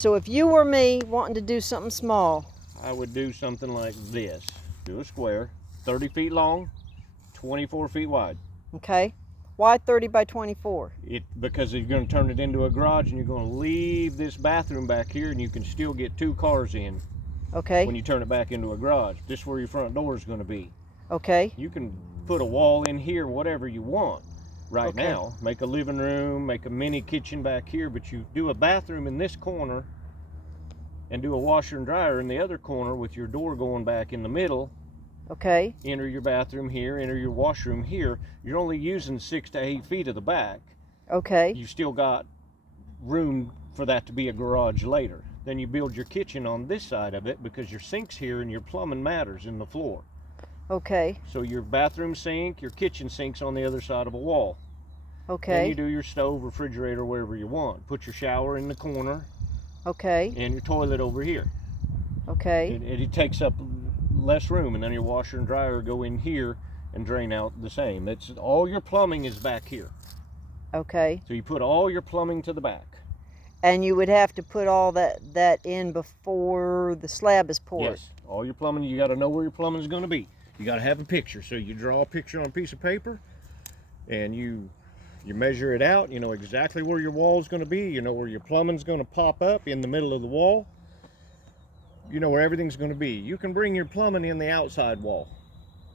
So if you were me wanting to do something small, I would do something like this. Do a square, 30 feet long, 24 feet wide. okay? Why 30 by 24? Because you're going to turn it into a garage and you're going to leave this bathroom back here and you can still get 2 cars in Okay, when you turn it back into a garage. This is where your front door is going to be. okay, You can put a wall in here, whatever you want right Okay. now. Make a living room, make a mini kitchen back here, but you do a bathroom in this corner and do a washer and dryer in the other corner with your door going back in the middle. okay, Enter your bathroom here, enter your washroom here. You're only using 6 to 8 feet of the back. okay, You still got room for that to be a garage later. Then you build your kitchen on this side of it because your sink's here and your plumbing matters in the floor. okay, So your bathroom sink, your kitchen sink's on the other side of a wall. Then okay, you do your stove, refrigerator, wherever you want. Put your shower in the corner okay, and your toilet over here. okay, It takes up less room, and then your washer and dryer go in here and drain out the same. It's all your plumbing is back here. okay. So you put all your plumbing to the back. And you would have to put all that in before the slab is poured. Yes, all your plumbing, you got to know where your plumbing is going to be. You got to have a picture. So you draw a picture on a piece of paper and you measure it out. You know exactly where your wall is going to be. You know where your plumbing is going to pop up in the middle of the wall. You know where everything's going to be. You can bring your plumbing in the outside wall.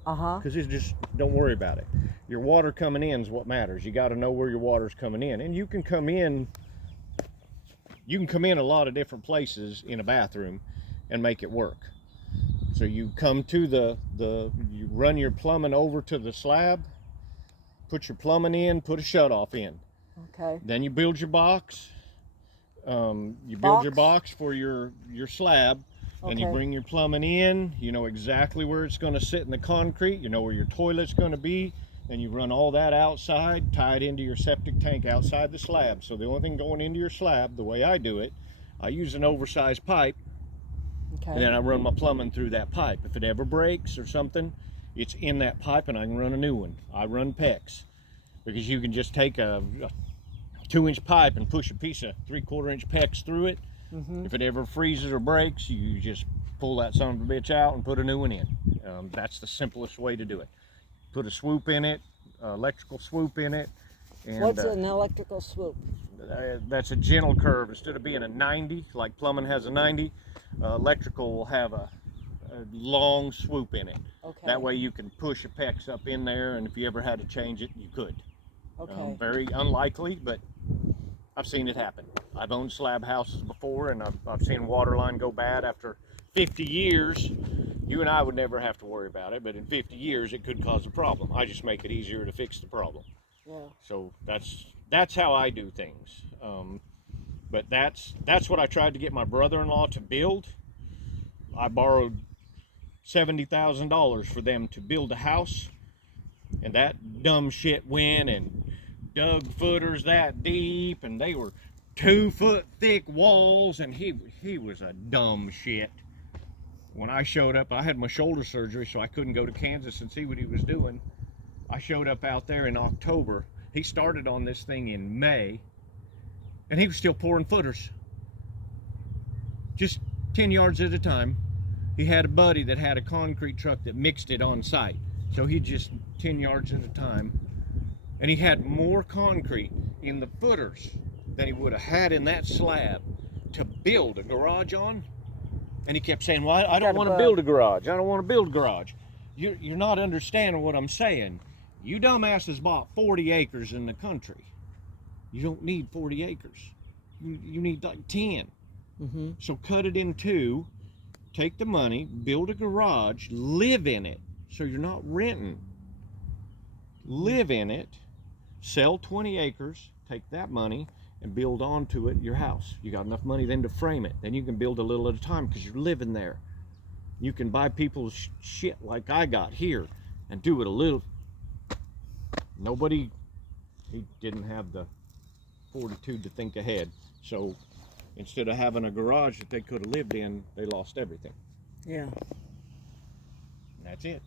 Because it's just, don't worry about it. Your water coming in is what matters. You got to know where your water's coming in. And you can come in a lot of different places in a bathroom and make it work. So you come to you run your plumbing over to the slab, put your plumbing in, put a shutoff in. Okay. Then you build your box. You build your box for your slab. And you Okay. bring your plumbing in. You know exactly where it's going to sit in the concrete. You know where your toilet's going to be. And you run all that outside, tie it into your septic tank outside the slab. So the only thing going into your slab, the way I do it, I use an oversized pipe. Okay. And then I run my plumbing through that pipe. If it ever breaks or something, it's in that pipe and I can run a new one. I run PEX. Because you can just take a 2-inch pipe and push a piece of 3/4 inch PEX through it. If it ever freezes or breaks, you just pull that son of a bitch out and put a new one in. That's the simplest way to do it. Put a swoop in it, electrical swoop in it. And, What's an electrical swoop? That's a gentle curve. Instead of being a 90, like plumbing has a 90, electrical will have a long swoop in it. Okay. That way you can push a PEX up in there, and if you ever had to change it, you could. Okay. Very unlikely, but I've seen it happen. I've owned slab houses before, and I've seen water line go bad after 50 years. You and I would never have to worry about it, but in 50 years it could cause a problem. I just make it easier to fix the problem. Yeah. So that's how I do things. But that's what I tried to get my brother-in-law to build. I borrowed $70,000 for them to build a house, and that dumb shit went and dug footers that deep, and they were 2-foot thick walls, and he was a dumb shit. When I showed up, I had my shoulder surgery, so I couldn't go to Kansas and see what he was doing. I showed up out there in October. He started on this thing in May, and he was still pouring footers. Just 10 yards at a time. He had a buddy that had a concrete truck that mixed it on site. So he just 10 yards at a time. And he had more concrete in the footers than he would have had in that slab to build a garage on. And he kept saying, well, I don't want to build a garage. I don't want to build a garage. You're not understanding what I'm saying. You dumbasses bought 40 acres in the country. You don't need 40 acres. You need like 10. So cut it in 2, take the money, build a garage, live in it. So you're not renting. Live in it, sell 20 acres, take that money and build onto it your house. You got enough money then to frame it. Then you can build a little at a time because you're living there. You can buy people's shit like I got here and do it a little. He didn't have the fortitude to think ahead. So instead of having a garage that they could have lived in, they lost everything. Yeah. And that's it.